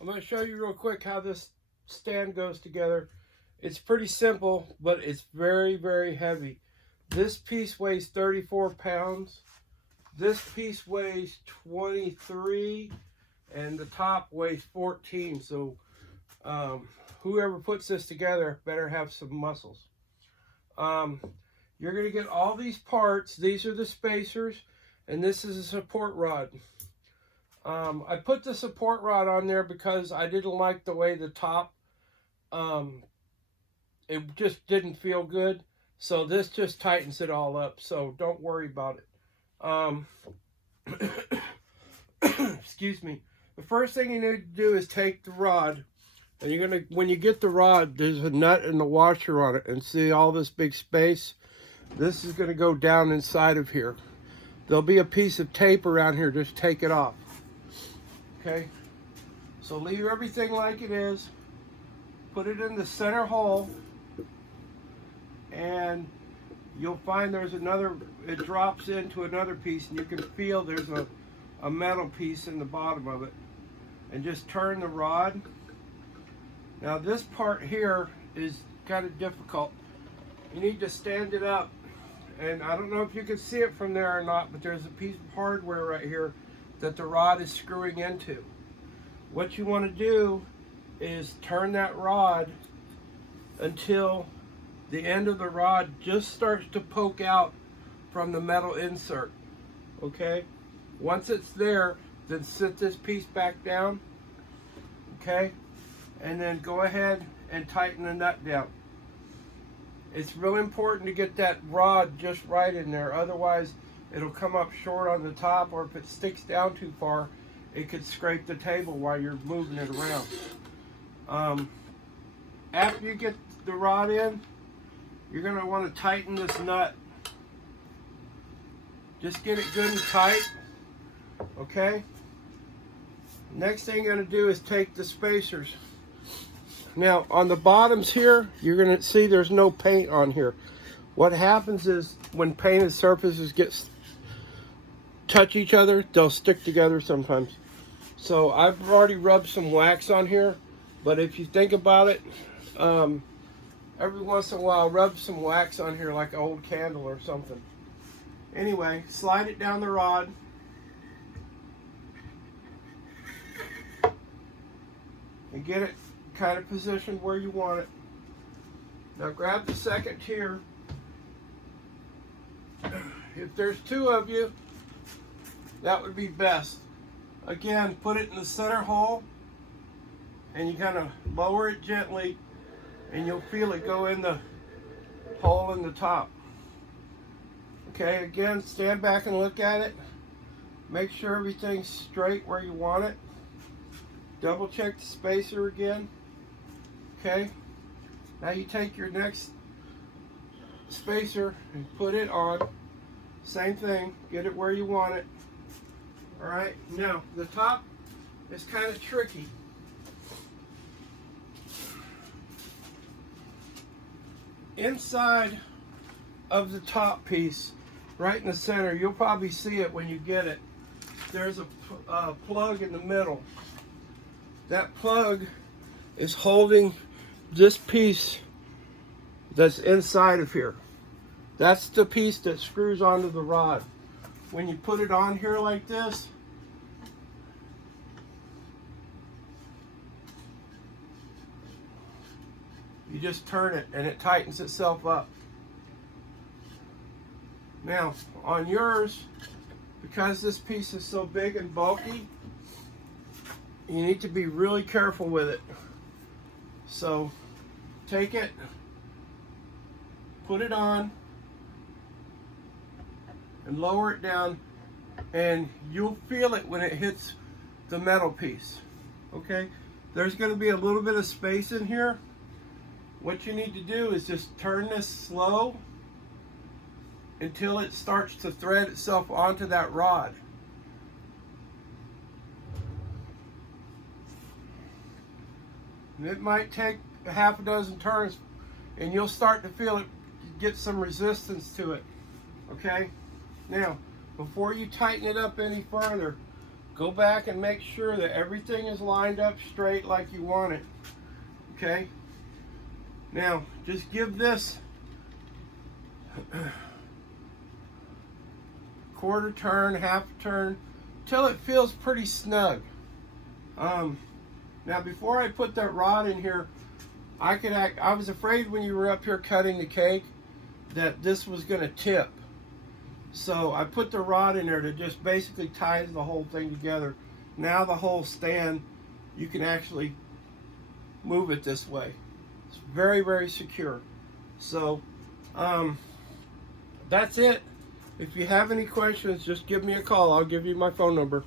I'm going to show you real quick how this stand goes together. It's pretty simple, but it's very, very heavy. This piece weighs 34 pounds. This piece weighs 23, and the top weighs 14. So whoever puts this together better have some muscles. You're going to get all these parts. These are the spacers, and this is a support rod. I put the support rod on there because I didn't like the way the top, it just didn't feel good. So this just tightens it all up. So don't worry about it. Excuse me. The first thing you need to do is take the rod, and you're gonna, when you get the rod, there's a nut and a washer on it, and see all this big space? This is gonna go down inside of here. There'll be a piece of tape around here, just take it off. Okay, so leave everything like it is, put it in the center hole, and you'll find there's another, it drops into another piece, and you can feel there's a metal piece in the bottom of it. And just turn the rod. Now this part here is kind of difficult. You need to stand it up, and I don't know if you can see it from there or not, but there's a piece of hardware right here that the rod is screwing into. What you want to do is turn that rod until the end of the rod just starts to poke out from the metal insert. Okay? Once it's there, then sit this piece back down. Okay? And then go ahead and tighten the nut down. It's really important to get that rod just right in there, otherwise it'll come up short on the top, or if it sticks down too far, it could scrape the table while you're moving it around. After you get the rod in, you're going to want to tighten this nut. Just get it good and tight. Okay? Next thing you're going to do is take the spacers. Now on the bottoms here, you're going to see there's no paint on here. What happens is when painted surfaces touch each other, they'll stick together sometimes. So I've already rubbed some wax on here, but if you think about it, every once in a while rub some wax on here like an old candle or something. Anyway, slide it down the rod. And get it kind of positioned where you want it. Now grab the second tier. If there's two of you, that would be best. Again, put it in the center hole, and you kind of lower it gently, and you'll feel it go in the hole in the top. Okay, again, stand back and look at it. Make sure everything's straight where you want it. Double check the spacer again. Okay, now you take your next spacer and put it on. Same thing, get it where you want it. Alright, now the top is kind of tricky. Inside of the top piece, right in the center, you'll probably see it when you get it. There's a plug in the middle. That plug is holding this piece that's inside of here. That's the piece that screws onto the rod. When you put it on here like this, you just turn it and it tightens itself up. Now, on yours, because this piece is so big and bulky, you need to be really careful with it. So, take it, put it on, and lower it down, and you'll feel it when it hits the metal piece. Okay? There's going to be a little bit of space in here. What you need to do is just turn this slow until it starts to thread itself onto that rod. And it might take a half a dozen turns, and you'll start to feel it get some resistance to it. Okay? Now, before you tighten it up any further, Go back and make sure that everything is lined up straight like you want it. Okay? Now, just give this quarter turn, half turn, till it feels pretty snug. Now, before I put that rod in here, I was afraid when you were up here cutting the cake that this was going to tip. So I put the rod in there to just basically ties the whole thing together. Now the whole stand, you can actually move it this way. It's very, very secure. So that's it. If you have any questions, just give me a call. I'll give you my phone number.